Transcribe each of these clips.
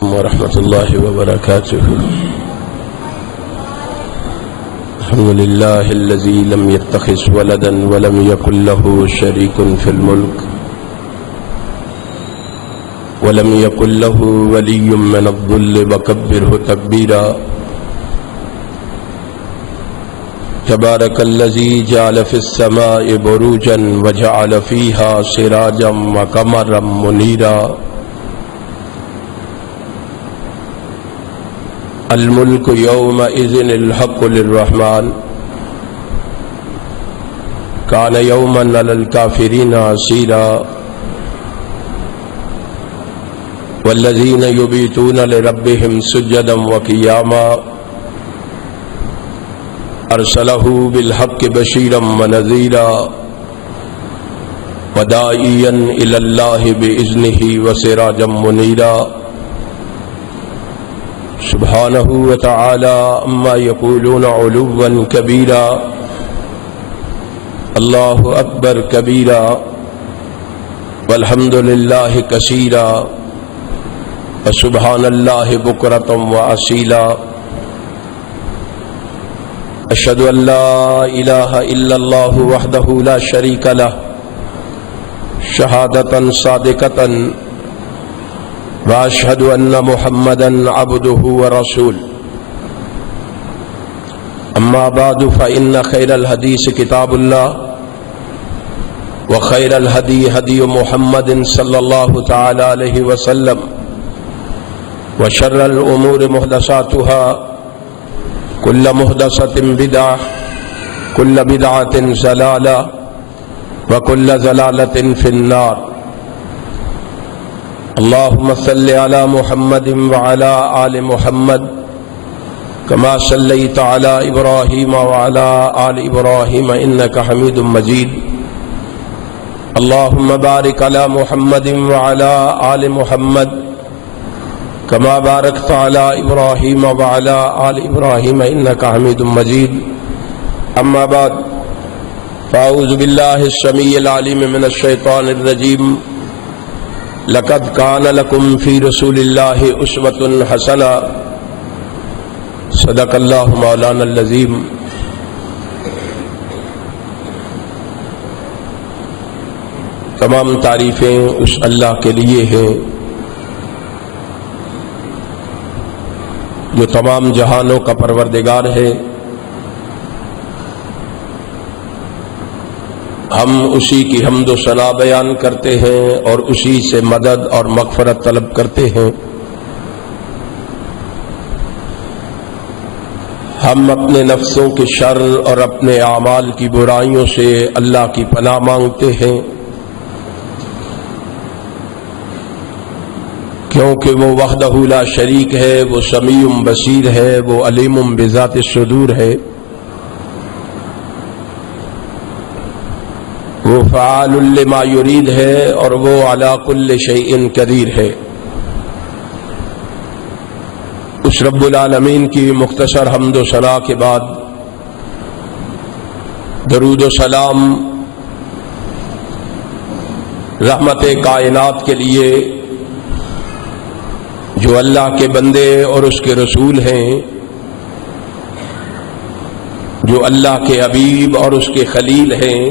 ورحمۃ اللہ وبرکاتہ. الحمد للہ الذی لم يتخذ ولدا ولم يكن له شریک فی الملک ولم يكن له ولی من الذل وکبرہ تکبیرا. تبارک الذی جعل فی السماء بروجا وجعل فیها سراجا وقمرا منیرا. الملک یومئذ الحق للرحمن کان یوما علی الکافرین عسیرا. والذین یبیتون لربهم سجدا وقیاما ارسلہ بالحق بشیرا ونذیرا وداعیا الی اللہ باذنہ وسراجا منیرا. سبحانہ وتعالی عما یقولون علوا کبیرا. اللہ اکبر کبیرا والحمد للہ کثیرا وسبحان اللہ بکرۃ واسیلا. اشہد ان لا الہ الا اللہ وحدہ لا شریک لہ شہادۃ صادقۃ واشہد ان محمدا عبدہ ورسولہ. اما بعد فان خیر الحدیث کتاب اللہ وخیر الہدی ہدی محمد صلی اللہ تعالی علیہ وسلم وشر الامور محدثاتها کل محدثۃ بدعہ کل بدعۃ ضلالہ وکل ضلالۃ فی النار. اللہم صل علی محمد وعلی آل محمد کما صلیت علی ابراہیم وعلی آل ابراہیم انک حمید مجید. اللہم بارک علی محمد وعلی آل محمد کما بارکت علی ابراہیم وعلی آل ابراہیم انک حمید مجید. اما بعد فاعوذ باللہ السمیع العلیم من الشیطان الرجیم. لقد کان لکم فی رسول اللہ اسوۃ حسنہ. صدق اللہ مولانا العظیم. تمام تعریفیں اس اللہ کے لیے ہیں جو تمام جہانوں کا پروردگار ہے. ہم اسی کی حمد و ثنا بیان کرتے ہیں اور اسی سے مدد اور مغفرت طلب کرتے ہیں. ہم اپنے نفسوں کے شر اور اپنے اعمال کی برائیوں سے اللہ کی پناہ مانگتے ہیں کیونکہ وہ وحدہ لا شریک ہے، وہ سمیع بصیر ہے، وہ علیم بذات الصدور ہے، وہ فعال لما یرید ہے اور وہ علی کل شیء قدیر ہے. اس رب العالمین کی مختصر حمد و ثنا کے بعد درود و سلام رحمت کائنات کے لیے جو اللہ کے بندے اور اس کے رسول ہیں، جو اللہ کے حبیب اور اس کے خلیل ہیں،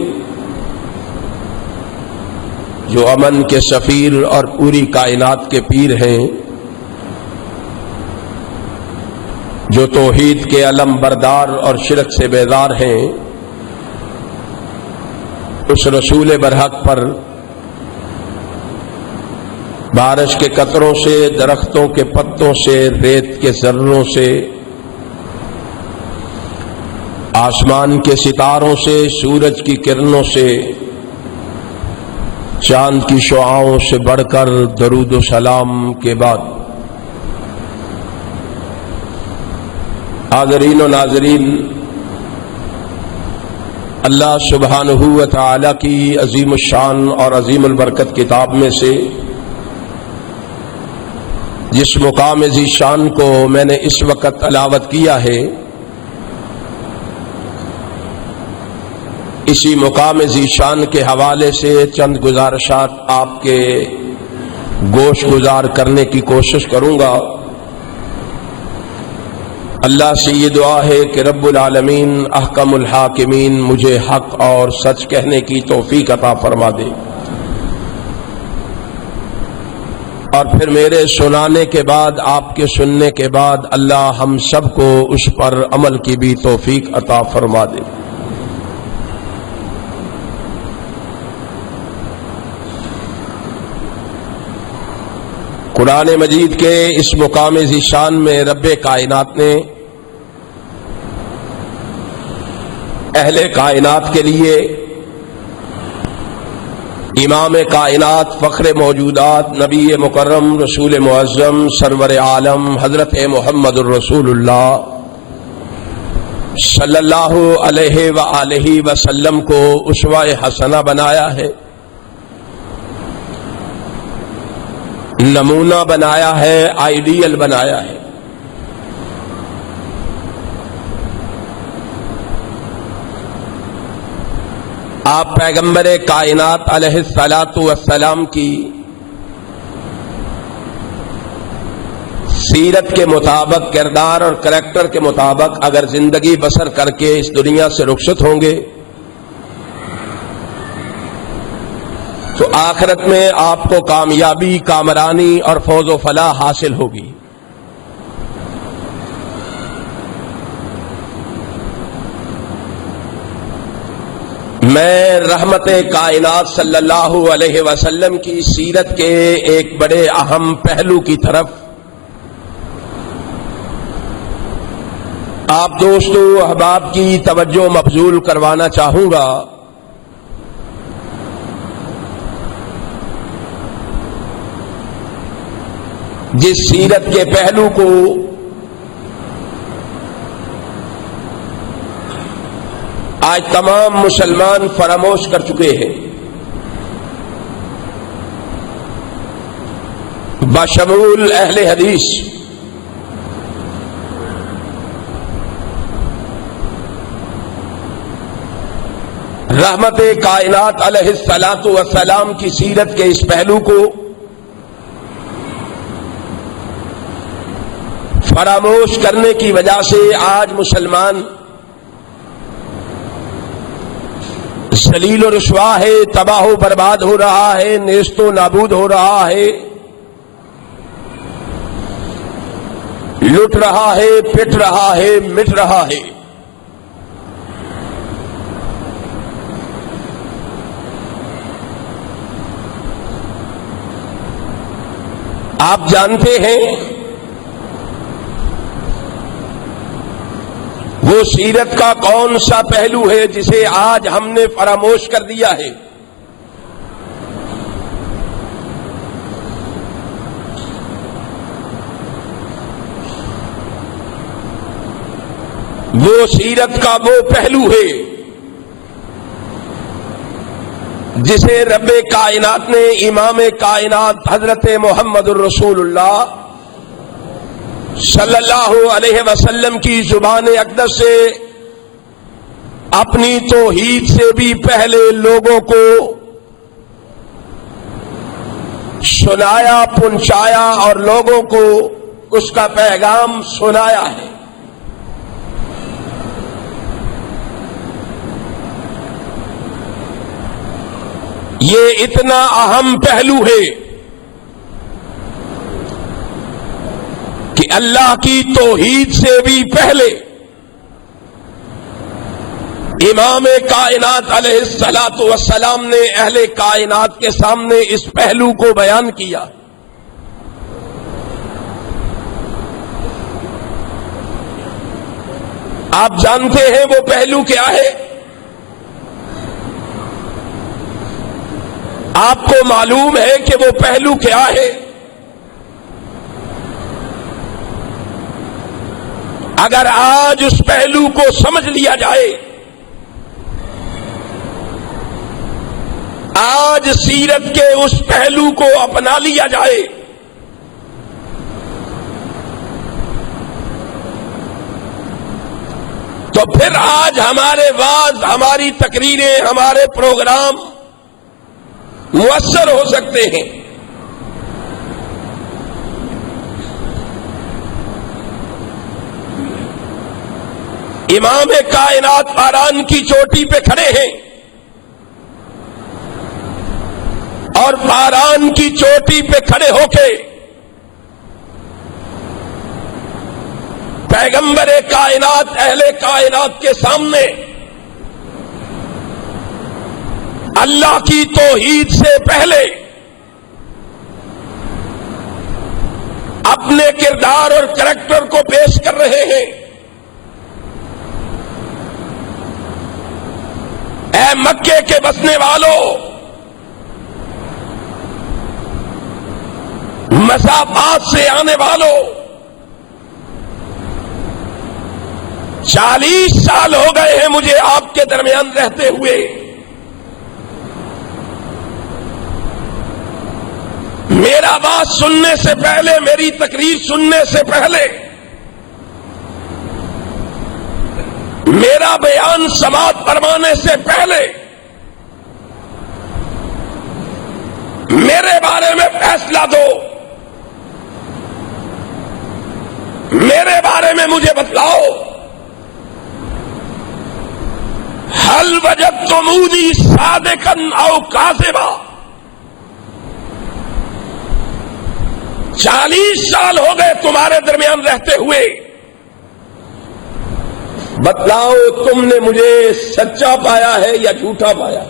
جو امن کے سفیر اور پوری کائنات کے پیر ہیں، جو توحید کے علم بردار اور شرک سے بیزار ہیں، اس رسول برحق پر بارش کے قطروں سے، درختوں کے پتوں سے، ریت کے ذروں سے، آسمان کے ستاروں سے، سورج کی کرنوں سے، چاند کی شعاعوں سے بڑھ کر درود و سلام کے بعد حاضرین و ناظرین، اللہ سبحانہ و تعالی کی عظیم الشان اور عظیم البرکت کتاب میں سے جس مقام ذی شان کو میں نے اس وقت تلاوت کیا ہے، اسی مقام ذی شان کے حوالے سے چند گزارشات آپ کے گوش گزار کرنے کی کوشش کروں گا۔ اللہ سے یہ دعا ہے کہ رب العالمین احکم الحاکمین مجھے حق اور سچ کہنے کی توفیق عطا فرما دے، اور پھر میرے سنانے کے بعد، آپ کے سننے کے بعد اللہ ہم سب کو اس پر عمل کی بھی توفیق عطا فرما دے۔ قرآن مجید کے اس مقام ذیشان میں رب کائنات نے اہل کائنات کے لیے امام کائنات، فخر موجودات، نبی مکرم، رسول معظم، سرور عالم حضرت محمد الرسول اللہ صلی اللہ علیہ وآلہ وسلم کو اسوہ حسنہ بنایا ہے، نمونہ بنایا ہے، آئیڈیل بنایا ہے۔ آپ پیغمبر کائنات علیہ الصلاۃ والسلام کی سیرت کے مطابق، کردار اور کریکٹر کے مطابق اگر زندگی بسر کر کے اس دنیا سے رخصت ہوں گے تو آخرت میں آپ کو کامیابی، کامرانی اور فوز و فلاح حاصل ہوگی۔ میں رحمت کائنات صلی اللہ علیہ وسلم کی سیرت کے ایک بڑے اہم پہلو کی طرف آپ دوستو احباب کی توجہ مبذول کروانا چاہوں گا۔ جس سیرت کے پہلو کو آج تمام مسلمان فراموش کر چکے ہیں، بشمول اہل حدیث، رحمت کائنات علیہ الصلاۃ والسلام کی سیرت کے اس پہلو کو فراموش کرنے کی وجہ سے آج مسلمان ذلیل و رسوا ہے، تباہ و برباد ہو رہا ہے، نیست و نابود ہو رہا ہے، لٹ رہا ہے، پٹ رہا ہے، مٹ رہا ہے۔ آپ جانتے ہیں وہ سیرت کا کون سا پہلو ہے جسے آج ہم نے فراموش کر دیا ہے؟ وہ سیرت کا وہ پہلو ہے جسے رب کائنات نے امام کائنات حضرت محمد الرسول اللہ صلی اللہ علیہ وسلم کی زبان اقدس سے اپنی توحید سے بھی پہلے لوگوں کو سنایا، پہنچایا اور لوگوں کو اس کا پیغام سنایا ہے۔ یہ اتنا اہم پہلو ہے کہ اللہ کی توحید سے بھی پہلے امام کائنات علیہ الصلاۃ والسلام نے اہل کائنات کے سامنے اس پہلو کو بیان کیا۔ آپ جانتے ہیں وہ پہلو کیا ہے؟ آپ کو معلوم ہے کہ وہ پہلو کیا ہے؟ اگر آج اس پہلو کو سمجھ لیا جائے، آج سیرت کے اس پہلو کو اپنا لیا جائے تو پھر آج ہمارے واعظ، ہماری تقریریں، ہمارے پروگرام مؤثر ہو سکتے ہیں۔ امام کائنات پاران کی چوٹی پہ کھڑے ہیں اور پاران کی چوٹی پہ کھڑے ہو کے پیغمبر کائنات اہل کائنات کے سامنے اللہ کی توحید سے پہلے اپنے کردار اور کریکٹر کو پیش کر رہے ہیں. اے مکے کے بسنے والوں، مسافات سے آنے والوں، 40 سال ہو گئے ہیں مجھے آپ کے درمیان رہتے ہوئے. میرا بات سننے سے پہلے، میری تقریر سننے سے پہلے، میرا بیان سماعت فرمانے سے پہلے میرے بارے میں فیصلہ دو، میرے بارے میں مجھے بتلاؤ. هل وجدتمونی صادقا او کاذبا؟ 40 سال ہو گئے تمہارے درمیان رہتے ہوئے، بتلاؤ تم نے مجھے سچا پایا ہے یا جھوٹا پایا؟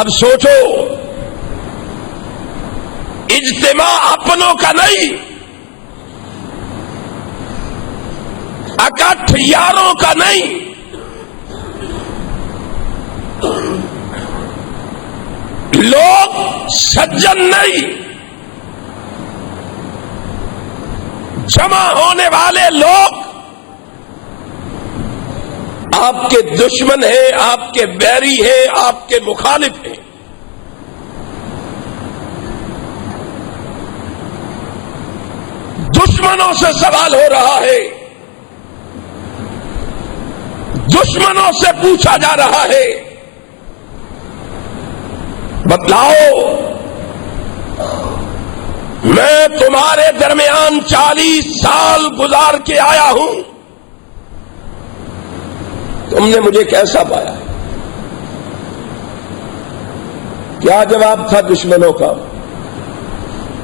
اب سوچو، اجتماع اپنوں کا نہیں، اکٹھ یاروں کا نہیں، لوگ سجن نہیں، جمع ہونے والے لوگ آپ کے دشمن ہیں، آپ کے بیری ہیں، آپ کے مخالف ہیں. دشمنوں سے سوال ہو رہا ہے، دشمنوں سے پوچھا جا رہا ہے، بتلاؤ میں تمہارے درمیان 40 سال گزار کے آیا ہوں، تم نے مجھے کیسا پایا؟ کیا جواب تھا دشمنوں کا؟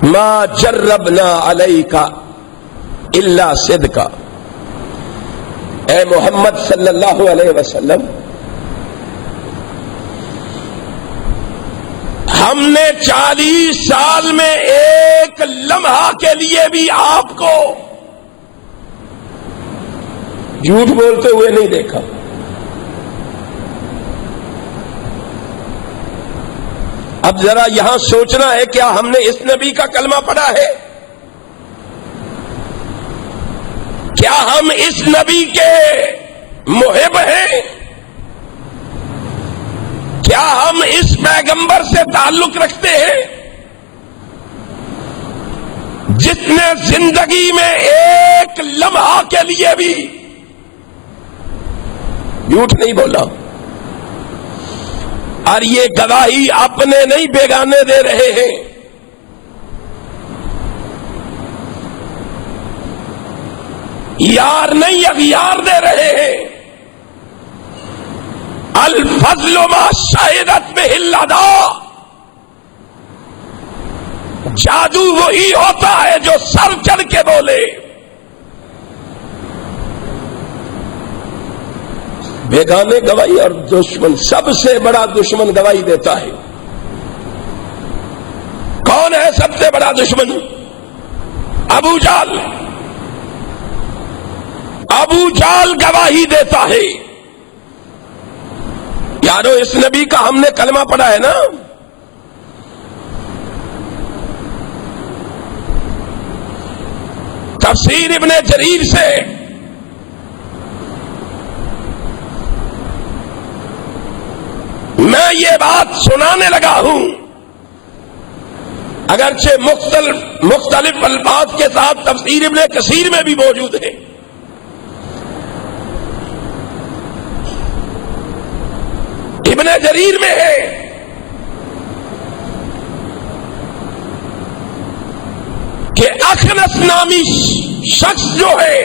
ما جربنا علیک الا صدقا. اے محمد صلی اللہ علیہ وسلم، ہم نے 40 سال میں ایک لمحہ کے لیے بھی آپ کو جھوٹ بولتے ہوئے نہیں دیکھا. اب ذرا یہاں سوچنا ہے، کیا ہم نے اس نبی کا کلمہ پڑھا ہے؟ کیا ہم اس نبی کے محب ہیں؟ کیا ہم اس پیغمبر سے تعلق رکھتے ہیں جس نے زندگی میں ایک لمحہ کے لیے بھی جھوٹ نہیں بولا؟ اور یہ گواہی اپنے نہیں بیگانے دے رہے ہیں، یار نہیں اغیار دے رہے ہیں. الفضل ما شہدت بہ الاعداء، جادو وہی ہوتا ہے جو سر چڑھ کے بولے. بیگانے گواہی اور دشمن، سب سے بڑا دشمن گواہی دیتا ہے. کون ہے سب سے بڑا دشمن؟ ابو جہل. ابو جہل گواہی دیتا ہے. یارو اس نبی کا ہم نے کلمہ پڑھا ہے نا. تفسیر ابن جریر سے میں یہ بات سنانے لگا ہوں، اگرچہ مختلف الفاظ کے ساتھ تفسیر ابن کثیر میں بھی موجود ہے. ابن جریر میں ہے، نامی شخص جو ہے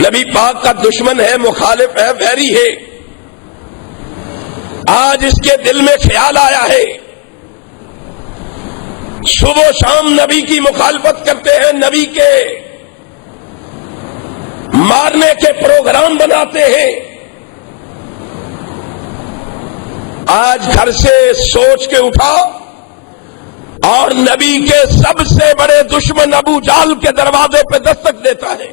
نبی پاک کا دشمن ہے، مخالف ہے، ویری ہے، آج اس کے دل میں خیال آیا ہے صبح و شام نبی کی مخالفت کرتے ہیں، نبی کے مارنے کے پروگرام بناتے ہیں. آج گھر سے سوچ کے اٹھا اور نبی کے سب سے بڑے دشمن ابو جہل کے دروازے پہ دستک دیتا ہے.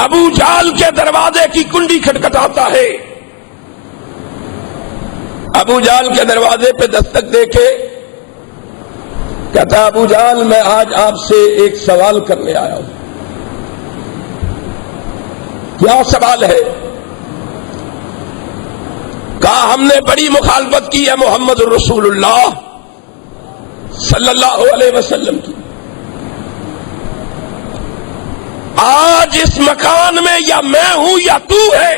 ابو جہل کے دروازے کی کنڈی کھٹکھٹاتا ہے. ابو جہل کے دروازے پہ دستک دے کے کہتا ابو جہل میں آج آپ سے ایک سوال کرنے آیا ہوں. کیا سوال ہے؟ کہا ہم نے بڑی مخالفت کی ہے محمد الرسول اللہ صلی اللہ علیہ وسلم کی. آج اس مکان میں یا میں ہوں یا تو ہے،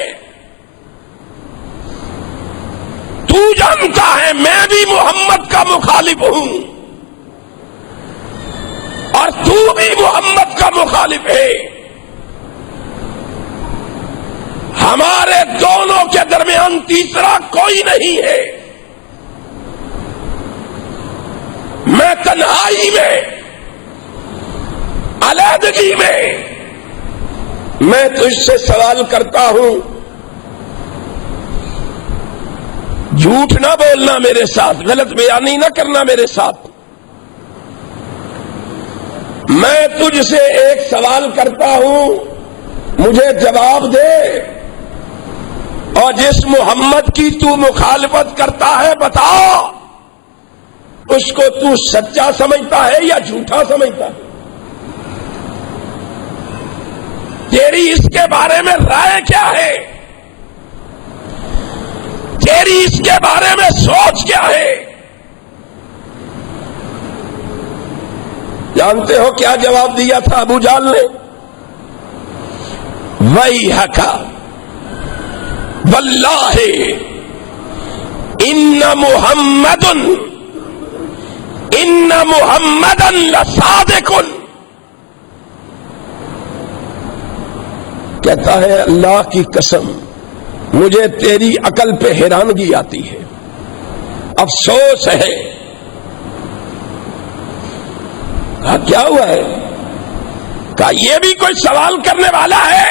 تو جانتا ہے میں بھی محمد کا مخالف ہوں اور تو بھی محمد کا مخالف ہے. ہمارے دونوں کے درمیان تیسرا کوئی نہیں ہے. میں تنہائی میں، علیحدگی میں تجھ سے سوال کرتا ہوں، جھوٹ نہ بولنا میرے ساتھ، غلط بیانی نہ کرنا میرے ساتھ. میں تجھ سے ایک سوال کرتا ہوں، مجھے جواب دے، اور جس محمد کی تو مخالفت کرتا ہے بتا اس کو تو سچا سمجھتا ہے یا جھوٹا سمجھتا ہے؟ تیری اس کے بارے میں رائے کیا ہے؟ تیری اس کے بارے میں سوچ کیا ہے؟ جانتے ہو کیا جواب دیا تھا ابو جہل نے؟ وَيْحَكَ وَاللَّهِ إِنَّ مُحَمَّدًا لَصَادِقٌ. کہتا ہے اللہ کی قسم مجھے تیری عقل پہ حیرانگی آتی ہے، افسوس ہے. کہا کیا ہوا ہے؟ کہا یہ بھی کوئی سوال کرنے والا ہے؟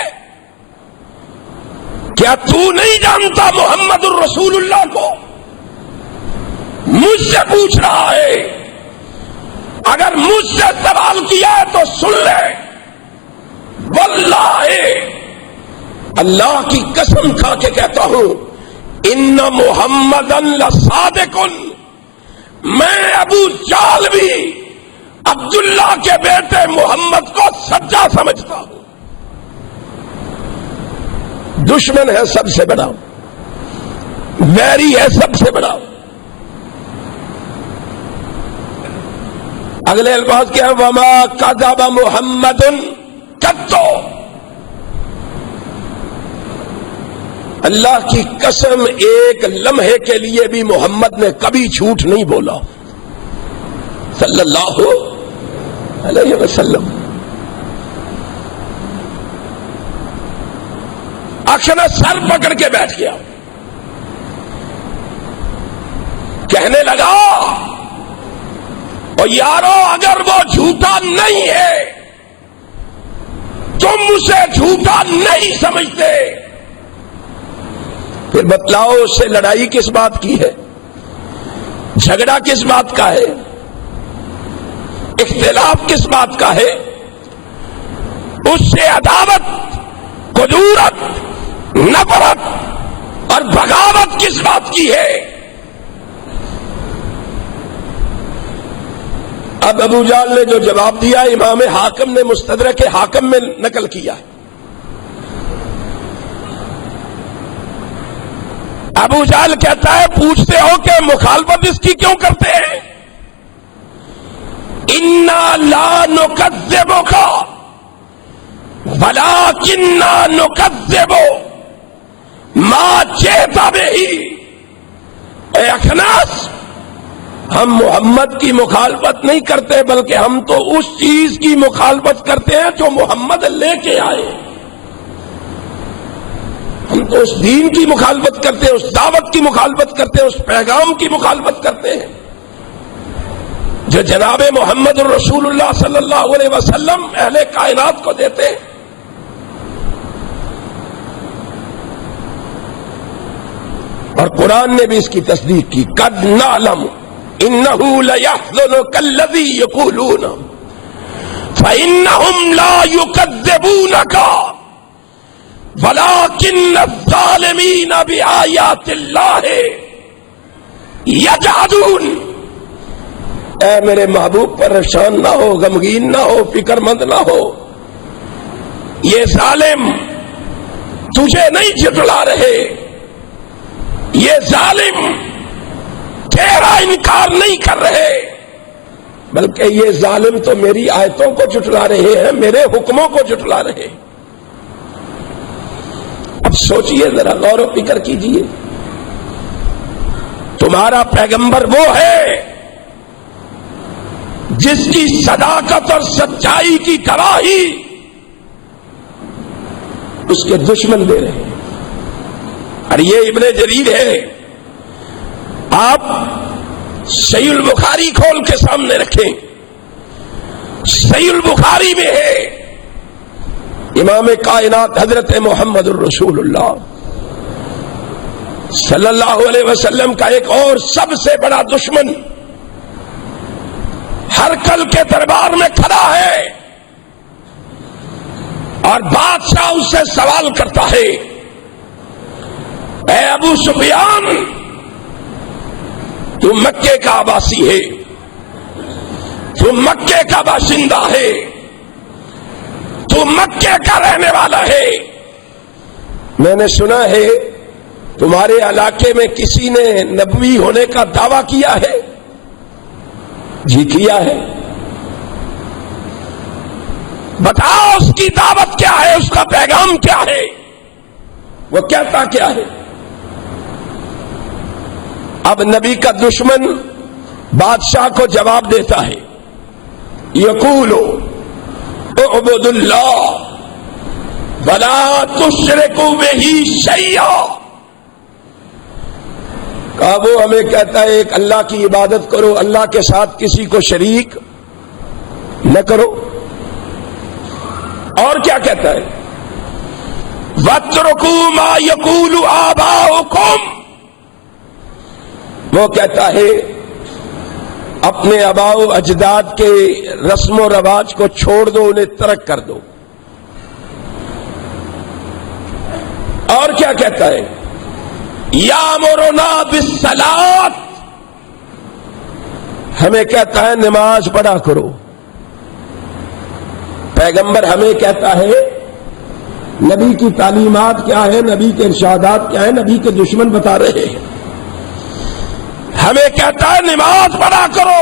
کیا تو نہیں جانتا محمد الرسول اللہ کو؟ مجھ سے پوچھ رہا ہے. اگر مجھ سے سوال کیا ہے تو سن لے. واللہ اللہ کی قسم کھا کے کہتا ہوں، ان محمدً لصادق، میں ابو جہل بھی عبداللہ کے بیٹے محمد کو سچا سمجھتا ہوں. دشمن ہے سب سے بڑا، ویری ہے سب سے بڑا. اگلے الفاظ کیا ہے؟ وما کذب محمد قط. اللہ کی قسم ایک لمحے کے لیے بھی محمد نے کبھی جھوٹ نہیں بولا صلی اللہ علیہ وسلم. اکشن سر پکڑ کے بیٹھ گیا، کہنے لگا اور یارو اگر وہ جھوٹا نہیں ہے تم اسے جھوٹا نہیں سمجھتے، پھر بتلاؤ اس سے لڑائی کس بات کی ہے؟ جھگڑا کس بات کا ہے؟ اختلاف کس بات کا ہے؟ اس سے عداوت، قدورت، نفرت اور بغاوت کس بات کی ہے؟ اب ابو جہل نے جو جواب دیا امام حاکم نے مستدرک حاکم میں نقل کیا ہے. ابو جہل کہتا ہے پوچھتے ہو کہ مخالفت اس کی کیوں کرتے ہیں؟ انا لا نکذبک ولکننا نکذب ما جئت بہ. اے اخناس، ہم محمد کی مخالفت نہیں کرتے، بلکہ ہم تو اس چیز کی مخالفت کرتے ہیں جو محمد لے کے آئے۔ ہم تو اس دین کی مخالفت کرتے ہیں، اس دعوت کی مخالفت کرتے ہیں، اس پیغام کی مخالفت کرتے ہیں جو جناب محمد الرسول اللہ صلی اللہ علیہ وسلم اہل کائنات کو دیتے ہیں۔ اور قرآن نے بھی اس کی تصدیق کی، قد نعلم انہ لیحزنک الذی یقولون فانہم لا یکذبونک ولکن الظالمین بآیات اللہ یجحدون۔ اے میرے محبوب پریشان نہ ہو، غمگین نہ ہو، فکر مند نہ ہو، یہ ظالم تجھے نہیں جھٹلا رہے، یہ ظالم تیرا انکار نہیں کر رہے، بلکہ یہ ظالم تو میری آیتوں کو جھٹلا رہے ہیں، میرے حکموں کو جھٹلا رہے۔ اب سوچئے ذرا، غور و فکر کیجئے، تمہارا پیغمبر وہ ہے جس کی صداقت اور سچائی کی گواہی اس کے دشمن دے رہے ہیں۔ اور یہ ابن جریر ہے، آپ صحیح البخاری کھول کے سامنے رکھیں، صحیح البخاری میں ہے امام کائنات حضرت محمد الرسول اللہ صلی اللہ علیہ وسلم کا ایک اور سب سے بڑا دشمن ہرکل کے دربار میں کھڑا ہے، اور بادشاہ اس سے سوال کرتا ہے، اے ابو سفیان، تو مکے کا آباسی ہے، تو مکے کا باشندہ ہے، تو مکے کا رہنے والا ہے، میں نے سنا ہے تمہارے علاقے میں کسی نے نبوی ہونے کا دعویٰ کیا ہے؟ جی کیا ہے، بتاؤ اس کی دعوت کیا ہے، اس کا پیغام کیا ہے، وہ کہتا کیا ہے؟ اب نبی کا دشمن بادشاہ کو جواب دیتا ہے، یقول اعبد اللہ ولا تشرکوا بہ شیئا۔ کہا وہ ہمیں کہتا ہے ایک اللہ کی عبادت کرو، اللہ کے ساتھ کسی کو شریک نہ کرو۔ اور کیا کہتا ہے؟ وَاتْرُكُوا مَا يَقُولُ آبَاؤُكُمْ۔ وہ کہتا ہے اپنے آباء و اجداد کے رسم و رواج کو چھوڑ دو، انہیں ترک کر دو۔ اور کیا کہتا ہے؟ یامرنا بالصلاۃ، ہمیں کہتا ہے نماز پڑھا کرو۔ پیغمبر ہمیں کہتا ہے، نبی کی تعلیمات کیا ہے، نبی کے ارشادات کیا ہے، نبی کے دشمن بتا رہے ہیں، ہمیں کہتا ہے نماز پڑھا کرو۔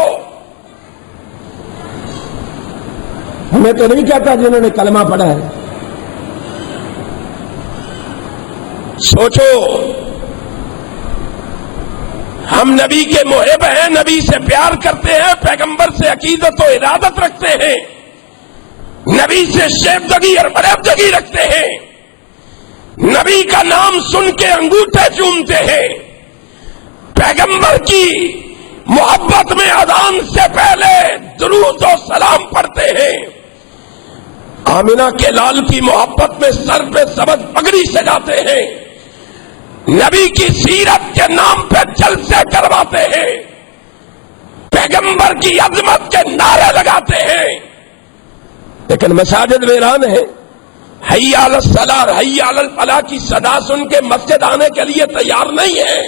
ہمیں تو نہیں کہتا جنہوں نے کلمہ پڑھا ہے۔ سوچو، ہم نبی کے محب ہیں، نبی سے پیار کرتے ہیں، پیغمبر سے عقیدت و ارادت رکھتے ہیں، نبی سے شیفتگی اور فریبدگی رکھتے ہیں، نبی کا نام سن کے انگوٹھے چومتے ہیں، پیغمبر کی محبت میں اذان سے پہلے درود و سلام پڑھتے ہیں، آمنہ کے لال کی محبت میں سر پہ سبز پگڑی سجاتے ہیں، نبی کی سیرت کے نام پہ جلسے کرواتے ہیں، پیغمبر کی عظمت کے نعرے لگاتے ہیں، لیکن مساجد ویران ہے، حی علی الصلاۃ حی علی الفلاح کی صدا سن کے مسجد آنے کے لیے تیار نہیں ہے۔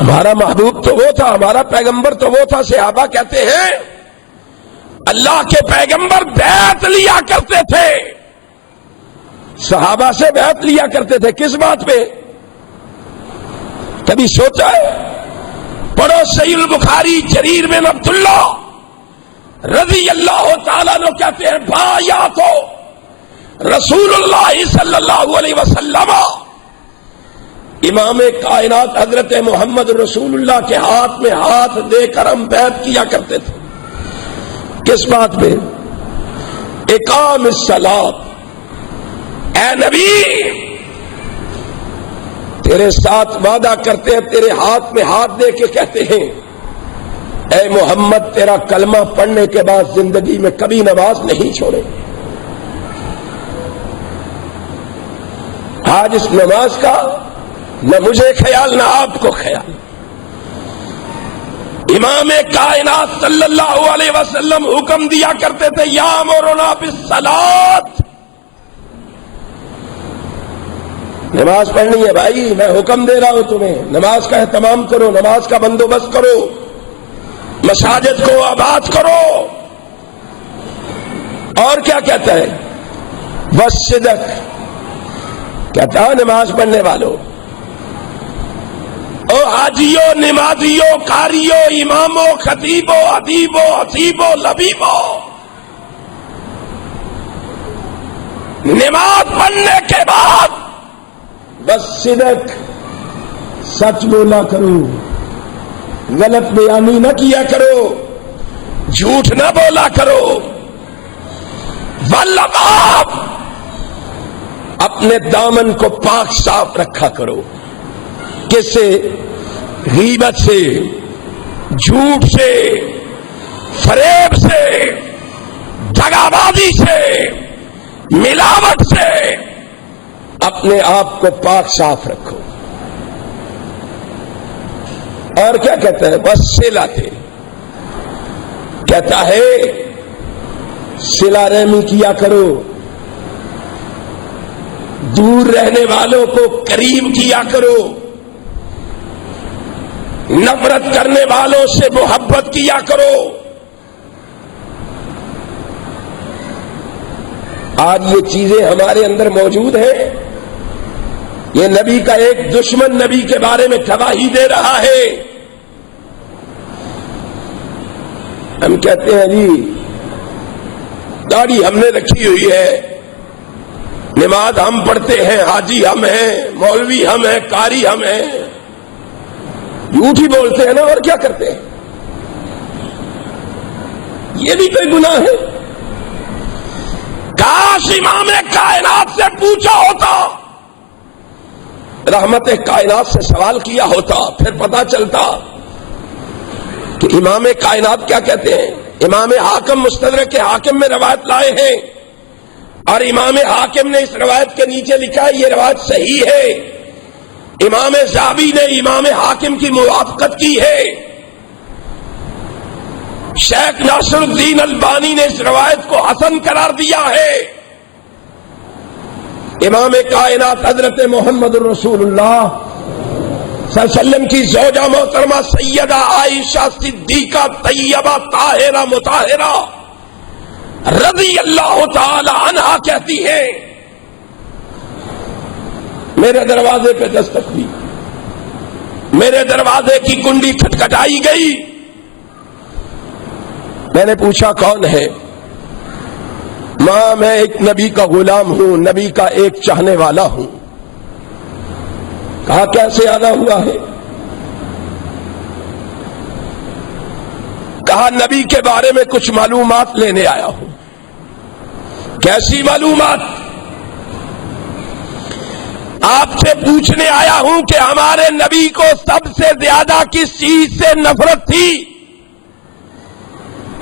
ہمارا محبوب تو وہ تھا، ہمارا پیغمبر تو وہ تھا، صحابہ کہتے ہیں اللہ کے پیغمبر بیعت لیا کرتے تھے، صحابہ سے بیعت لیا کرتے تھے، کس بات پہ؟ کبھی سوچا ہے؟ پڑھو صحیح البخاری، جریر بن عبداللہ رضی اللہ تعالیٰ عنہ کہتے ہیں بایعتو رسول اللہ صلی اللہ علیہ وسلم امام کائنات حضرت محمد رسول اللہ کے ہاتھ میں ہاتھ دے کر ہم بیعت کیا کرتے تھے. کس بات پہ؟ اقام الصلاۃ. اے نبی تیرے ساتھ وعدہ کرتے ہیں، تیرے ہاتھ میں ہاتھ دے کے کہتے ہیں اے محمد تیرا کلمہ پڑھنے کے بعد زندگی میں کبھی نماز نہیں چھوڑے. آج اس نماز کا نہ مجھے خیال نہ آپ کو خیال. امام کائنات صلی اللہ علیہ وسلم حکم دیا کرتے تھے یامرنا بالصلاۃ. نماز پڑھنی ہے بھائی، میں حکم دے رہا ہوں تمہیں، نماز کا اہتمام کرو، نماز کا بندوبست کرو، مساجد کو آباد کرو. اور کیا کہتا ہے؟ والصدق. کہتا ہے نماز پڑھنے والوں، او حاجیوں، نمازیوں، قاریوں، اماموں، خطیبوں، ادیبوں، حسیبوں، لبیبوں، نماز پڑھنے کے بعد والصدق سچ بولا کرو، غلط بیانی نہ کیا کرو، جھوٹ نہ بولا کرو. والعفاف اپنے دامن کو پاک صاف رکھا کرو. کس سے؟ غیبت سے، جھوٹ سے، فریب سے، دغا بازی سے، ملاوٹ سے اپنے آپ کو پاک صاف رکھو. اور کیا کہتا ہے؟ بس صلات. کہتا ہے صلہ رحمی کیا کرو، دور رہنے والوں کو قریب کیا کرو، نفرت کرنے والوں سے محبت کیا کرو. آج یہ چیزیں ہمارے اندر موجود ہیں. یہ نبی کا ایک دشمن نبی کے بارے میں گواہی دے رہا ہے. ہم کہتے ہیں جی داڑھی ہم نے رکھی ہوئی ہے، نماز ہم پڑھتے ہیں، حاجی ہم ہیں، مولوی ہم ہیں، قاری ہم ہیں. جھوٹ ہی بولتے ہیں نا، اور کیا کرتے ہیں؟ یہ بھی کوئی گناہ ہے؟ کاش امام کائنات سے پوچھا ہوتا، رحمت کائنات سے سوال کیا ہوتا، پھر پتا چلتا کہ امام کائنات کیا کہتے ہیں. امام حاکم مستدرک کے حاکم میں روایت لائے ہیں، اور امام حاکم نے اس روایت کے نیچے لکھا ہے یہ روایت صحیح ہے. امام ذہبی نے امام حاکم کی موافقت کی ہے. شیخ ناصر الدین البانی نے اس روایت کو حسن قرار دیا ہے. امام کائنات حضرت محمد رسول اللہ صلی اللہ علیہ وسلم کی زوجہ محترمہ سیدہ عائشہ صدیقہ طیبہ طاہرہ مطہرہ رضی اللہ تعالی عنہا کہتی ہیں میرے دروازے پہ دستک ہوئی، میرے دروازے کی کنڈی کھٹکھٹائی گئی. میں نے پوچھا کون ہے؟ ماں میں ایک نبی کا غلام ہوں، نبی کا ایک چاہنے والا ہوں. کہا کیسے آنا ہوا ہے؟ کہا نبی کے بارے میں کچھ معلومات لینے آیا ہوں. کیسی معلومات؟ آپ سے پوچھنے آیا ہوں کہ ہمارے نبی کو سب سے زیادہ کس چیز سے نفرت تھی؟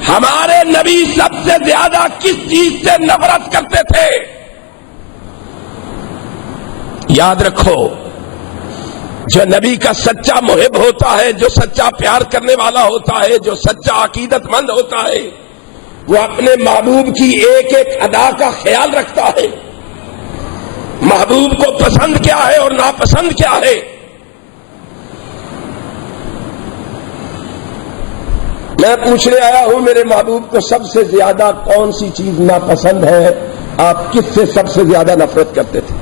ہمارے نبی سب سے زیادہ کس چیز سے نفرت کرتے تھے؟ یاد رکھو، جو نبی کا سچا محب ہوتا ہے، جو سچا پیار کرنے والا ہوتا ہے، جو سچا عقیدت مند ہوتا ہے، وہ اپنے محبوب کی ایک ایک ادا کا خیال رکھتا ہے. محبوب کو پسند کیا ہے اور ناپسند کیا ہے. میں پوچھنے آیا ہوں میرے محبوب کو سب سے زیادہ کون سی چیز ناپسند ہے؟ آپ کس سے سب سے زیادہ نفرت کرتے تھے؟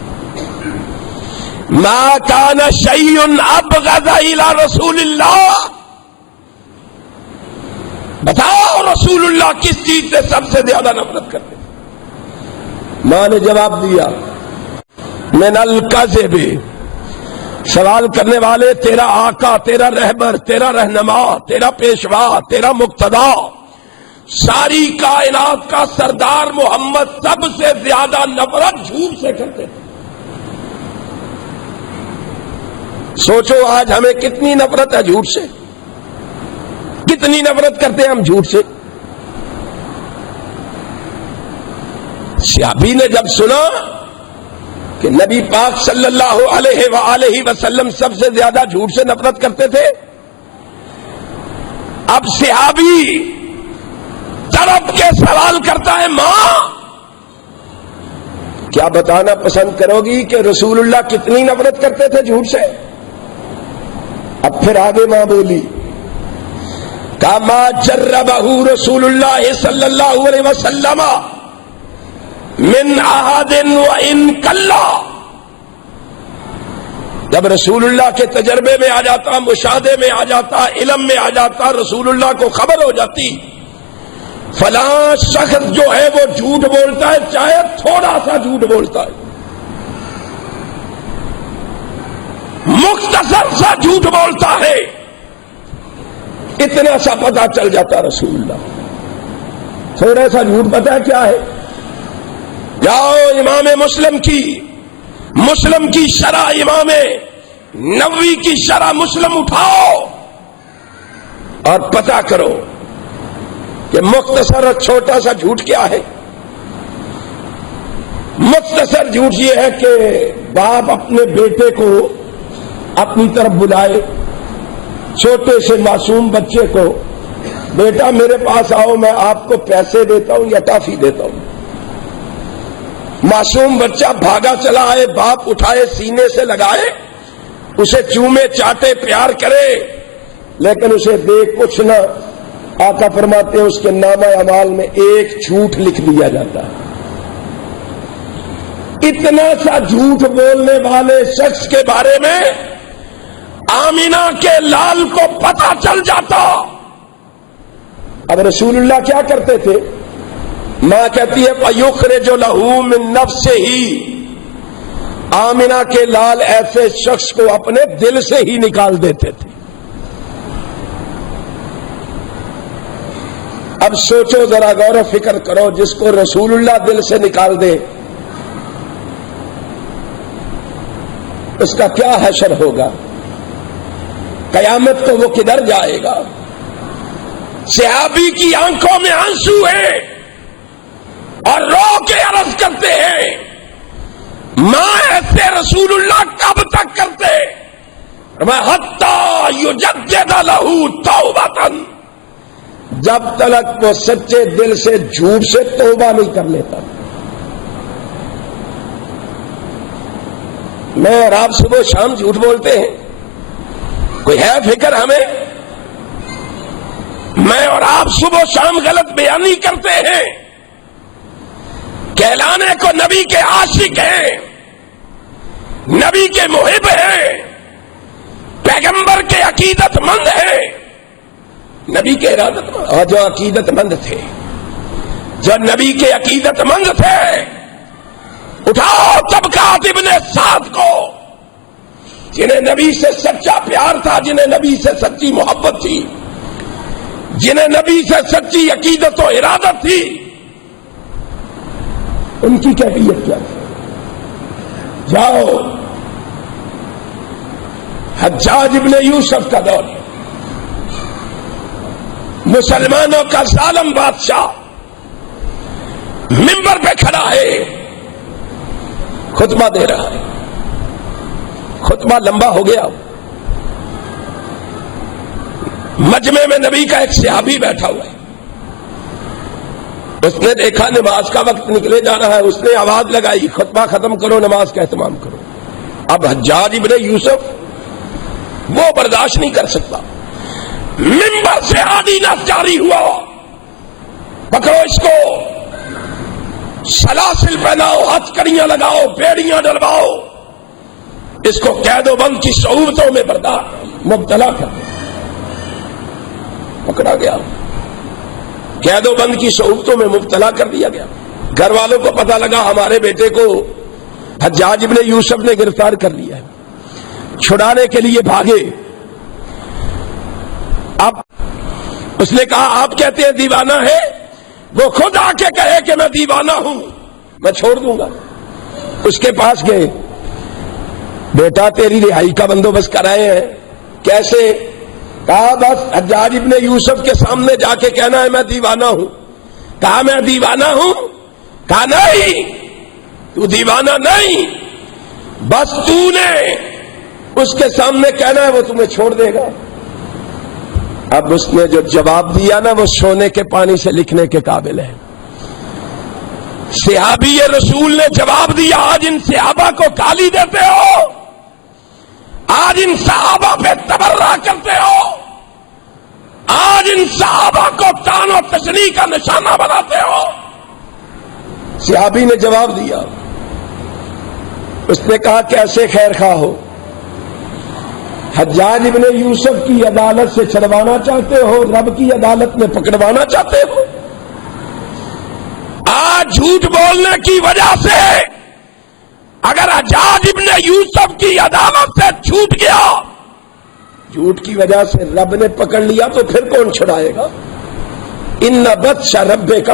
ما کان شیء ابغض الی رسول اللہ. بتاؤ رسول اللہ کس چیز سے سب سے زیادہ نفرت کرتے تھے؟ ماں نے جواب دیا من الکذب سوال کرنے والے تیرا آقا، تیرا رہبر، تیرا رہنما، تیرا پیشوا، تیرا مقتدا، ساری کائنات کا سردار محمد سب سے زیادہ نفرت جھوٹ سے کرتے تھے۔ سوچو آج ہمیں کتنی نفرت ہے جھوٹ سے، کتنی نفرت کرتے ہیں ہم جھوٹ سے۔ صحابی نے جب سنا کہ نبی پاک صلی اللہ علیہ وآلہ وسلم سب سے زیادہ جھوٹ سے نفرت کرتے تھے، اب صحابی تڑپ کے سوال کرتا ہے، ماں کیا بتانا پسند کرو گی کہ رسول اللہ کتنی نفرت کرتے تھے جھوٹ سے؟ اب پھر آگے ماں بولی، کہا ما جربہ رسول اللہ صلی اللہ علیہ وسلم من احد وان کلا۔ جب رسول اللہ کے تجربے میں آ جاتا، مشاہدے میں آ جاتا، علم میں آ جاتا، رسول اللہ کو خبر ہو جاتی فلاں شخص جو ہے وہ جھوٹ بولتا ہے، چاہے تھوڑا سا جھوٹ بولتا ہے، مختصر سا جھوٹ بولتا ہے، اتنا سا پتہ چل جاتا رسول اللہ۔ تھوڑا سا جھوٹ پتہ ہے کیا ہے؟ جاؤ امام مسلم کی شرح، امام نووی کی شرح مسلم اٹھاؤ اور پتہ کرو کہ مختصر اور چھوٹا سا جھوٹ کیا ہے۔ مختصر جھوٹ یہ ہے کہ باپ اپنے بیٹے کو اپنی طرف بلائے، چھوٹے سے معصوم بچے کو، بیٹا میرے پاس آؤ، میں آپ کو پیسے دیتا ہوں یا ٹافی دیتا ہوں۔ معصوم بچہ بھاگا چلا آئے، باپ اٹھائے سینے سے لگائے، اسے چومے چاٹے پیار کرے، لیکن اسے دے کچھ نہ۔ آقا فرماتے ہیں اس کے نامہ اعمال میں ایک جھوٹ لکھ دیا جاتا ہے۔ اتنا سا جھوٹ بولنے والے شخص کے بارے میں آمینہ کے لال کو پتہ چل جاتا۔ اب رسول اللہ کیا کرتے تھے؟ ماں کہتی ہے فَيُخْرِجُ لَهُ مِن نَفْسِهِ، آمینہ کے لال ایسے شخص کو اپنے دل سے ہی نکال دیتے تھے۔ اب سوچو ذرا، غور و فکر کرو، جس کو رسول اللہ دل سے نکال دے اس کا کیا حشر ہوگا؟ قیامت کو وہ کدھر جائے گا؟ صحابی کی آنکھوں میں آنسو ہے اور رو کے عرض کرتے ہیں، ماں ایسے رسول اللہ کب تک کرتے؟ میں حتی یجدد لہ توبۃ، جب تک وہ سچے دل سے جھوٹ سے توبہ نہیں کر لیتا۔ میں اور آپ صبح شام جھوٹ بولتے ہیں، کوئی ہے فکر ہمیں؟ میں اور آپ صبح شام غلط بیانی کرتے ہیں، کہلانے کو نبی کے عاشق ہیں، نبی کے محب ہیں، پیغمبر کے عقیدت مند ہیں، نبی کے ارادت مند، اور جو عقیدت مند تھے، جو نبی کے عقیدت مند تھے، اٹھاؤ طبقات ابن سعد کو، جنہیں نبی سے سچا پیار تھا، جنہیں نبی سے سچی محبت تھی، جنہیں نبی سے سچی عقیدت و ارادت تھی، ان کی کیفیت کیا تھی؟ جاؤ حجاج ابن یوسف کا دور، مسلمانوں کا ظالم بادشاہ منبر پہ کھڑا ہے، خطبہ دے رہا ہے، خطبہ لمبا ہو گیا، مجمع میں نبی کا ایک صحابی بیٹھا ہوا ہے، اس نے دیکھا نماز کا وقت نکلے جا رہا ہے، اس نے آواز لگائی خطبہ ختم کرو، نماز کا اہتمام کرو۔ اب حجاج ابن یوسف وہ برداشت نہیں کر سکتا، منبر سے آدینہ جاری ہوا، پکڑو اس کو، سلاسل پہناؤ، ہتھکڑیاں لگاؤ، بیڑیاں ڈلواؤ، اس کو قید و بند کی صعوبتوں میں مبتلا کر دو۔ پکڑا گیا، قید و بند کی صعوبتوں میں مبتلا کر دیا گیا۔ گھر والوں کو پتہ لگا ہمارے بیٹے کو حجاج ابن یوسف نے گرفتار کر لیا ہے۔ چھڑانے کے لیے بھاگے. اب اس نے کہا آپ کہتے ہیں دیوانہ ہے, وہ خود آ کے کہے کہ میں دیوانہ ہوں, میں چھوڑ دوں گا. اس کے پاس گئے, بیٹا تیری رہائی کا بندوبست کرائے ہیں. کیسے؟ کہا بس حجاج ابن یوسف کے سامنے جا کے کہنا ہے میں دیوانہ ہوں. کہا میں دیوانہ ہوں؟ کہا نہیں, تو دیوانہ نہیں, بس تو نے اس کے سامنے کہنا ہے, وہ تمہیں چھوڑ دے گا. اب اس نے جو جواب دیا نا وہ سونے کے پانی سے لکھنے کے قابل ہے. صحابی رسول نے جواب دیا, آج ان صحابہ کو گالی دیتے ہو, آج ان صحابہ پہ تبرہ کرتے ہو, آج ان صحابہ کو طعن و تشنیع کا نشانہ بناتے ہو. صحابی نے جواب دیا, اس نے کہا کیسے خیر خواہ ہو, حجاج ابن یوسف کی عدالت سے چھڑوانا چاہتے ہو, رب کی عدالت میں پکڑوانا چاہتے ہو؟ آج جھوٹ بولنے کی وجہ سے اگر حجاج ابن یوسف کی عدالت سے چھوٹ گیا, جھوٹ کی وجہ سے رب نے پکڑ لیا, تو پھر کون چھڑائے گا؟ ان بطش ربک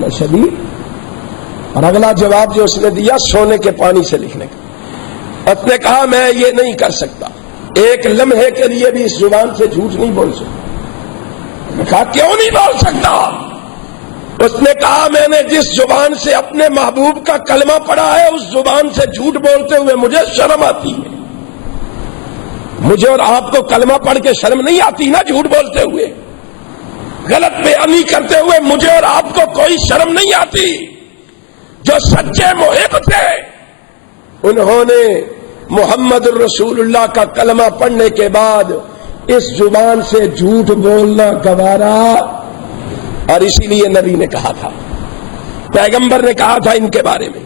لشدید. اور اگلا جواب جو اس نے دیا سونے کے پانی سے لکھنے کا. اس نے کہا میں یہ نہیں کر سکتا, ایک لمحے کے لیے بھی اس زبان سے جھوٹ نہیں بول سکتا. میں کہا کیوں نہیں بول سکتا؟ اس نے کہا میں نے جس زبان سے اپنے محبوب کا کلمہ پڑھا ہے اس زبان سے جھوٹ بولتے ہوئے مجھے شرم آتی ہے. مجھے اور آپ کو کلمہ پڑھ کے شرم نہیں آتی نا جھوٹ بولتے ہوئے, غلط بیانی کرتے ہوئے مجھے اور آپ کو کوئی شرم نہیں آتی. جو سچے محب تھے انہوں نے محمد الرسول اللہ کا کلمہ پڑھنے کے بعد اس زبان سے جھوٹ بولنا گوارا. اور اسی لیے نبی نے کہا تھا, پیغمبر نے کہا تھا ان کے بارے میں,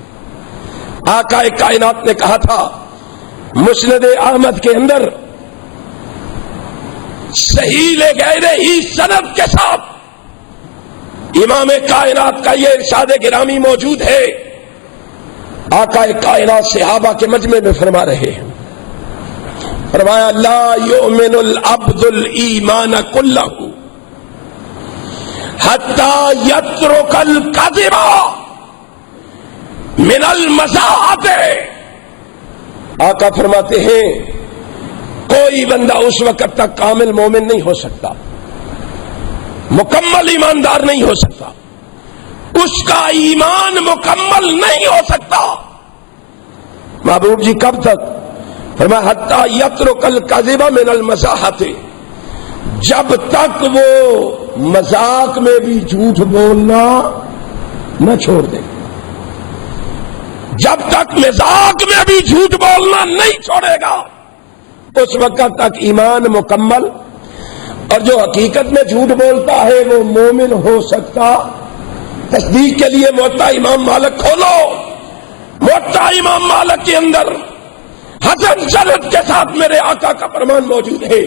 آقا کائنات نے کہا تھا مسند احمد کے اندر صحیح غیر ہی سند کے ساتھ امام کائنات کا یہ ارشاد گرامی موجود ہے. آقا کائنات صحابہ کے مجمع میں فرما رہے ہیں, فرمایا لا یؤمن العبد الایمان کلہ حتی یترک الکذب من المزاحت. آقا فرماتے ہیں کوئی بندہ اس وقت تک کامل مومن نہیں ہو سکتا, مکمل ایماندار نہیں ہو سکتا, اس کا ایمان مکمل نہیں ہو سکتا. محبوب جی کب تک؟ فرمایا حتی یترک الکذب من المزاحت, جب تک وہ مذاق میں بھی جھوٹ بولنا نہ چھوڑ دے. جب تک مذاق میں بھی جھوٹ بولنا نہیں چھوڑے گا اس وقت تک ایمان مکمل. اور جو حقیقت میں جھوٹ بولتا ہے وہ مومن ہو سکتا. تصدیق کے لیے موطا امام مالک کھولو, موطا امام مالک کے اندر حسن سند کے ساتھ میرے آقا کا فرمان موجود ہے.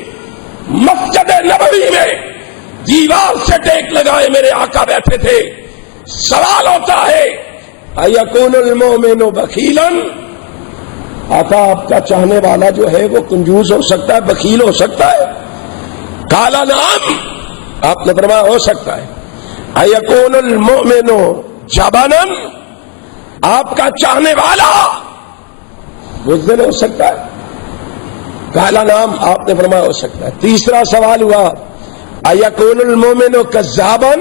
مسجد نبوی میں دیوار سے ٹیک لگائے میرے آقا بیٹھے تھے. سوال ہوتا ہے ایکون المؤمن بخیلا, آقا آپ کا چاہنے والا جو ہے وہ کنجوس ہو سکتا ہے, بخیل ہو سکتا ہے؟ کالا نام, آپ نے فرمایا ہو سکتا ہے. ایکون المؤمن جبنا, آپ کا چاہنے والا بزدل ہو سکتا ہے؟ کالا نام, آپ نے فرمایا ہو سکتا ہے. تیسرا سوال ہوا ایکون المؤمن کذابا,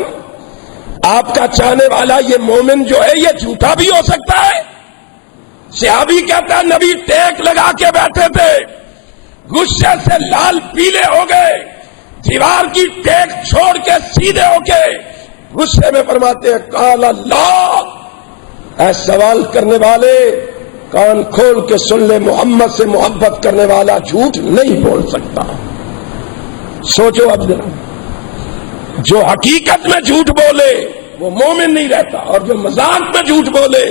آپ کا چاہنے والا یہ مومن جو ہے یہ جھوٹا بھی ہو سکتا ہے؟ صحابی کہتا ہے نبی ٹیک لگا کے بیٹھے تھے, غصے سے لال پیلے ہو گئے, دیوار کی ٹیک چھوڑ کے سیدھے ہو کے غصے میں فرماتے ہیں قال اللہ, اے سوال کرنے والے کان کھول کے سن لے, محمد سے محبت کرنے والا جھوٹ نہیں بول سکتا. سوچو اب ذرا, جو حقیقت میں جھوٹ بولے وہ مومن نہیں رہتا, اور جو مذاق میں جھوٹ بولے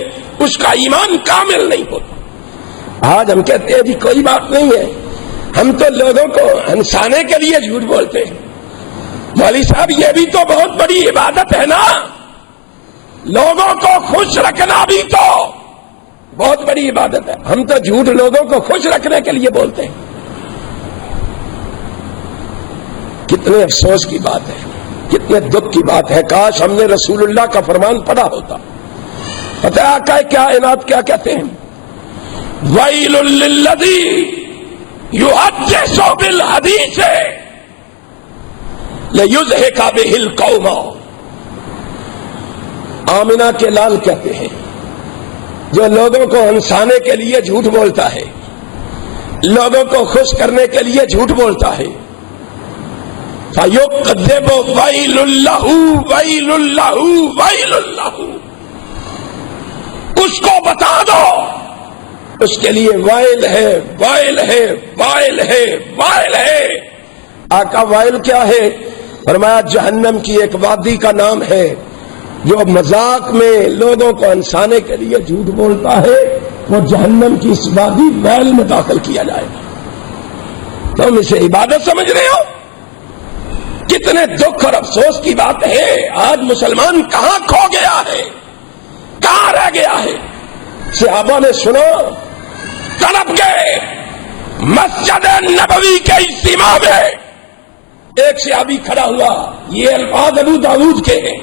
اس کا ایمان کامل نہیں ہوتا. آج ہم کہتے ہیں جی کوئی بات نہیں ہے, ہم تو لوگوں کو ہنسانے کے لیے جھوٹ بولتے ہیں. مولوی صاحب یہ بھی تو بہت بڑی عبادت ہے نا, لوگوں کو خوش رکھنا بھی تو بہت بڑی عبادت ہے. ہم تو جھوٹ لوگوں کو خوش رکھنے کے لیے بولتے ہیں. کتنے افسوس کی بات ہے, کتنے دکھ کی بات ہے. کاش ہم نے رسول اللہ کا فرمان پڑھا ہوتا. پتہ ہے آقا کیا عنایت کیا کہتے ہیں؟ وَيْلٌ لِّلَّذِي يُحَدِّثُ بِالْحَدِيثِ لِيُضْحِكَ بِهِ الْقَوْمَ. آمنہ کے لال کہتے ہیں جو لوگوں کو ہنسانے کے لیے جھوٹ بولتا ہے, لوگوں کو خوش کرنے کے لیے جھوٹ بولتا ہے. فَيُكْذِبُ وَيْلٌ لَّهُ وَيْلٌ لَّهُ وَيْلٌ لَّهُ. اس کو بتا دو اس کے لیے وائل ہے, وائل ہے, وائل ہے, وائل ہے. آقا وائل کیا ہے؟ فرمایا جہنم کی ایک وادی کا نام ہے. جو مذاق میں لوگوں کو ہنسانے کے لیے جھوٹ بولتا ہے وہ جہنم کی اس وادی وائل میں داخل کیا جائے گا. تم اسے عبادت سمجھ رہے ہو؟ کتنے دکھ اور افسوس کی بات ہے. آج مسلمان کہاں کھو گیا ہے, کہاں رہ گیا ہے؟ صحابہ نے سنو تڑپ گئے. مسجد نبوی کے اجتماع میں ایک صحابی کھڑا ہوا. یہ الفاظ ابو داؤد کے ہیں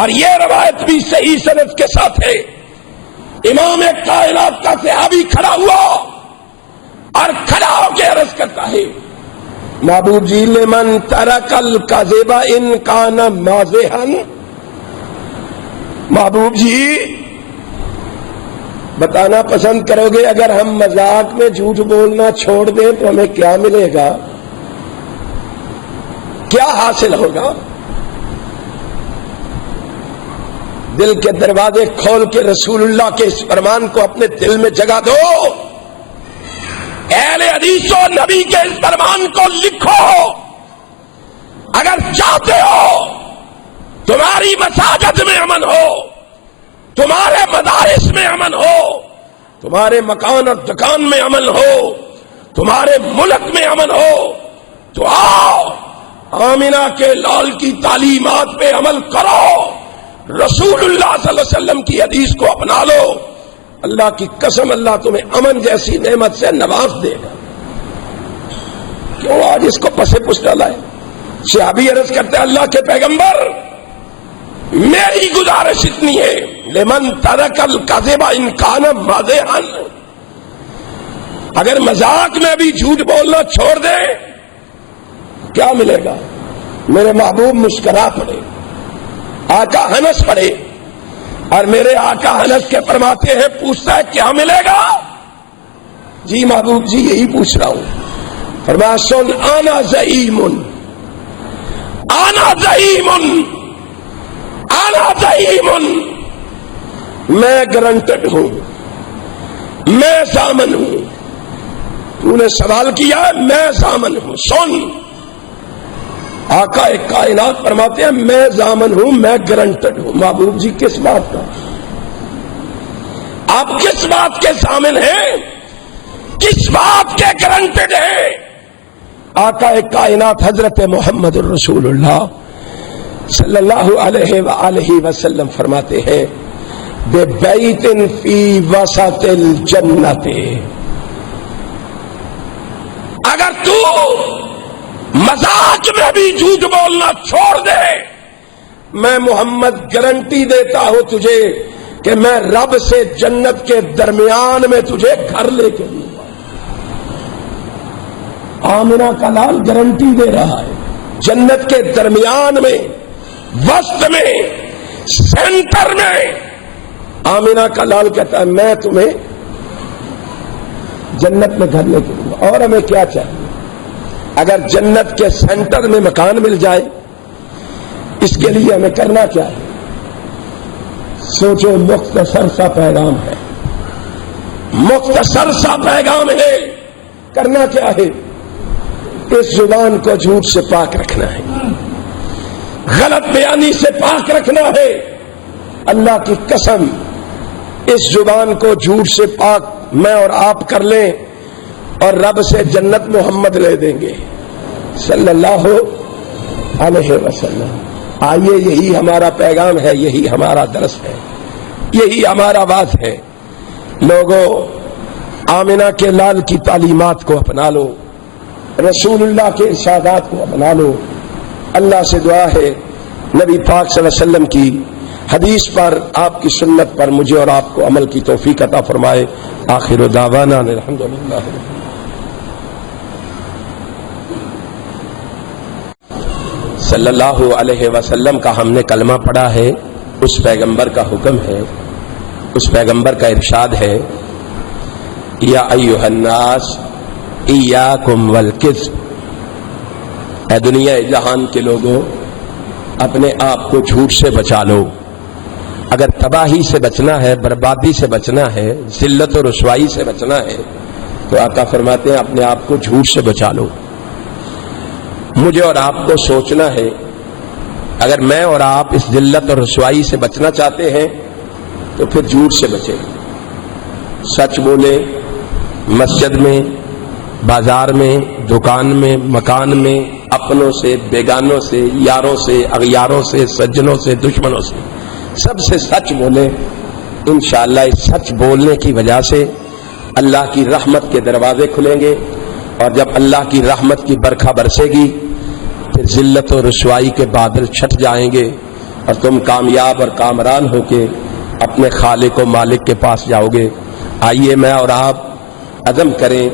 اور یہ روایت بھی صحیح سند کے ساتھ ہے. امام کائنات کا صحابی کھڑا ہوا اور کھڑا ہو کے عرض کرتا ہے محبوب جی لمن ترک الکذب ان کان مازحا. محبوب جی بتانا پسند کرو گے اگر ہم مذاق میں جھوٹ بولنا چھوڑ دیں تو ہمیں کیا ملے گا, کیا حاصل ہوگا؟ دل کے دروازے کھول کے رسول اللہ کے اس فرمان کو اپنے دل میں جگہ دو. اہل حدیث و نبی کے اس فرمان کو لکھو. اگر چاہتے ہو تمہاری مساجد میں امن ہو, تمہارے مدارس میں امن ہو, تمہارے مکان اور دکان میں امن ہو, تمہارے ملک میں امن ہو, تو آؤ آمنہ کے لال کی تعلیمات پہ عمل کرو. رسول اللہ صلی اللہ علیہ وسلم کی حدیث کو اپنا لو. اللہ کی قسم اللہ تمہیں امن جیسی نعمت سے نواز دے گا. کیوں آج اس کو پسے پس ڈالا ہے؟ صحابی عرض کرتے ہیں اللہ کے پیغمبر میری گزارش اتنی ہے لمن ترک الکذب ان کان مازحا. اگر مذاق میں بھی جھوٹ بولنا چھوڑ دے کیا ملے گا؟ میرے محبوب مسکرا پڑے, آقا ہنس پڑے, اور میرے آقا ہنس کے فرماتے ہیں پوچھتا ہے کیا ملے گا؟ جی محبوب جی یہی پوچھ رہا ہوں. فرمایا سن آنا زعیم, آنا زعیم, آنا زعیم. میں گرانٹڈ ہوں, میں ضامن ہوں. تو نے سوال کیا میں ضامن ہوں. سن آقا ایک کائنات فرماتے ہیں میں ضامن ہوں, میں گرانٹڈ ہوں. محبوب جی کس بات کا؟ آپ کس بات کے ضامن ہیں, کس بات کے گرانٹڈ ہیں؟ آقا ایک کائنات حضرت محمد الرسول اللہ صلی اللہ علیہ وآلہ وسلم فرماتے ہیں بے بیت فی وسط الجنت. اگر تو مذاق میں بھی جھوٹ بولنا چھوڑ دے میں محمد گارنٹی دیتا ہوں تجھے کہ میں رب سے جنت کے درمیان میں تجھے گھر لے کے دوں گا. آمنہ کا لال گارنٹی دے رہا ہے جنت کے درمیان میں, وسط میں, سینٹر میں. آمنہ کا لال کہتا ہے میں تمہیں جنت میں گھر لے کے دوں گا. اور ہمیں کیا چاہیے؟ اگر جنت کے سینٹر میں مکان مل جائے اس کے لیے ہمیں کرنا کیا ہے؟ سوچو, مختصر سا پیغام ہے, مختصر سا پیغام ہے. کرنا کیا ہے؟ اس زبان کو جھوٹ سے پاک رکھنا ہے, غلط بیانی سے پاک رکھنا ہے. اللہ کی قسم اس زبان کو جھوٹ سے پاک میں اور آپ کر لیں اور رب سے جنت محمد لے دیں گے صلی اللہ علیہ وسلم. آئیے یہی ہمارا پیغام ہے, یہی ہمارا درس ہے, یہی ہمارا بات ہے. لوگوں آمنہ کے لال کی تعلیمات کو اپنا لو، رسول اللہ کے ارشادات کو اپنا لو۔ اللہ سے دعا ہے نبی پاک صلی اللہ علیہ وسلم کی حدیث پر، آپ کی سنت پر مجھے اور آپ کو عمل کی توفیق عطا فرمائے۔ آخر دعوانا الحمدللہ۔ صلی اللہ علیہ وسلم کا ہم نے کلمہ پڑھا ہے، اس پیغمبر کا حکم ہے، اس پیغمبر کا ارشاد ہے، یا ایھا الناس ایاکم والکذب، اے دنیا جہان کے لوگوں اپنے آپ کو جھوٹ سے بچا لو۔ اگر تباہی سے بچنا ہے، بربادی سے بچنا ہے، ذلت و رسوائی سے بچنا ہے تو آقا فرماتے ہیں اپنے آپ کو جھوٹ سے بچا لو۔ مجھے اور آپ کو سوچنا ہے، اگر میں اور آپ اس ذلت اور رسوائی سے بچنا چاہتے ہیں تو پھر جھوٹ سے بچیں، سچ بولے، مسجد میں، بازار میں، دکان میں، مکان میں، اپنوں سے، بیگانوں سے، یاروں سے، اغیاروں سے، سجنوں سے، دشمنوں سے، سب سے سچ بولے۔ انشاءاللہ اس سچ بولنے کی وجہ سے اللہ کی رحمت کے دروازے کھلیں گے، اور جب اللہ کی رحمت کی برکھا برسے گی پھر ذلت و رسوائی کے بادل چھٹ جائیں گے، اور تم کامیاب اور کامران ہو کے اپنے خالق و مالک کے پاس جاؤ گے۔ آئیے میں اور آپ عزم کریں،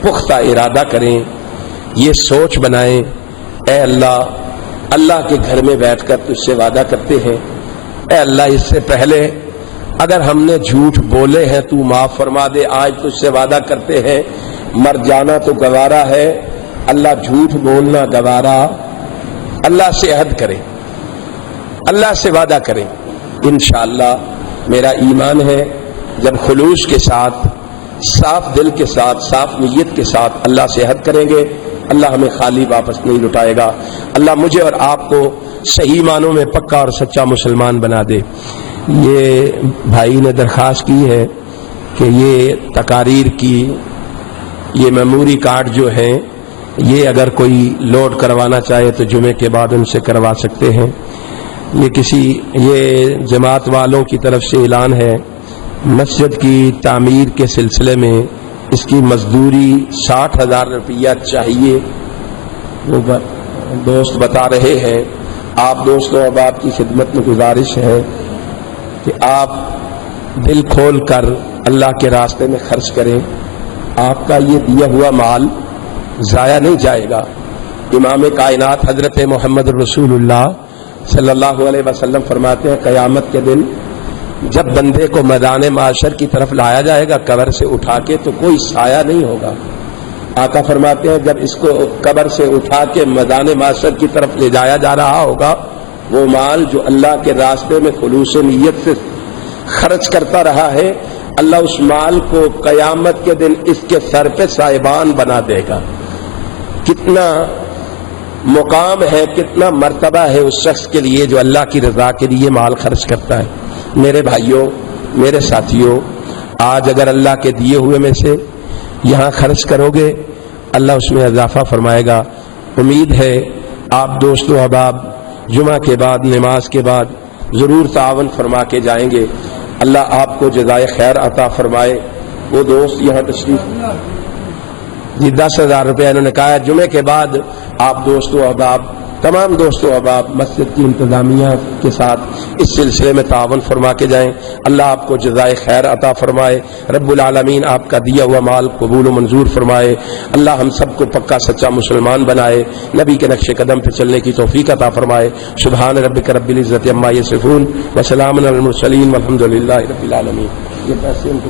پختہ ارادہ کریں، یہ سوچ بنائیں، اے اللہ، اللہ کے گھر میں بیٹھ کر تجھ سے وعدہ کرتے ہیں، اے اللہ اس سے پہلے اگر ہم نے جھوٹ بولے ہیں تو معاف فرما دے۔ آج تجھ سے وعدہ کرتے ہیں، مر جانا تو گوارا ہے، اللہ جھوٹ بولنا گوارا۔ اللہ سے عہد کریں، اللہ سے وعدہ کریں۔ انشاءاللہ میرا ایمان ہے جب خلوص کے ساتھ، صاف دل کے ساتھ، صاف نیت کے ساتھ اللہ سے عہد کریں گے، اللہ ہمیں خالی واپس نہیں لٹائے گا۔ اللہ مجھے اور آپ کو صحیح معنوں میں پکا اور سچا مسلمان بنا دے۔ یہ بھائی نے درخواست کی ہے کہ یہ تقاریر کی یہ میموری کارڈ جو ہیں یہ اگر کوئی لوڈ کروانا چاہے تو جمعے کے بعد ان سے کروا سکتے ہیں۔ یہ جماعت والوں کی طرف سے اعلان ہے، مسجد کی تعمیر کے سلسلے میں اس کی مزدوری 60,000 روپیہ چاہیے، وہ دوست بتا رہے ہیں۔ آپ دوستوں اب آپ کی خدمت میں گزارش ہے کہ آپ دل کھول کر اللہ کے راستے میں خرچ کریں، آپ کا یہ دیا ہوا مال ضائع نہیں جائے گا۔ امام کائنات حضرت محمد رسول اللہ صلی اللہ علیہ وسلم فرماتے ہیں قیامت کے دن جب بندے کو میدان معاشر کی طرف لایا جائے گا قبر سے اٹھا کے تو کوئی سایہ نہیں ہوگا۔ آقا فرماتے ہیں جب اس کو قبر سے اٹھا کے میدان معاشر کی طرف لے جایا جا رہا ہوگا، وہ مال جو اللہ کے راستے میں خلوص نیت سے خرچ کرتا رہا ہے، اللہ اس مال کو قیامت کے دن اس کے سر پہ سائبان بنا دے گا۔ کتنا مقام ہے، کتنا مرتبہ ہے اس شخص کے لیے جو اللہ کی رضا کے لیے مال خرچ کرتا ہے۔ میرے بھائیوں، میرے ساتھیوں، آج اگر اللہ کے دیے ہوئے میں سے یہاں خرچ کرو گے اللہ اس میں اضافہ فرمائے گا۔ امید ہے آپ دوستو احباب جمعہ کے بعد، نماز کے بعد ضرور تعاون فرما کے جائیں گے۔ اللہ آپ کو جزائے خیر عطا فرمائے۔ وہ دوست یہاں تشریف جی 10,000 روپے انہوں نے کہا جمعے کے بعد آپ دوستو احباب، تمام دوستو احباب مسجد کی انتظامیہ کے ساتھ اس سلسلے میں تعاون فرما کے جائیں۔ اللہ آپ کو جزائے خیر عطا فرمائے، رب العالمین آپ کا دیا ہوا مال قبول و منظور فرمائے، اللہ ہم سب کو پکا سچا مسلمان بنائے، نبی کے نقش قدم پہ چلنے کی توفیق عطا فرمائے۔ سبحان ربک رب العزت عما یصفون وسلام علی المرسلین والحمد للہ رب العالمین۔ یہ پیسے ان کو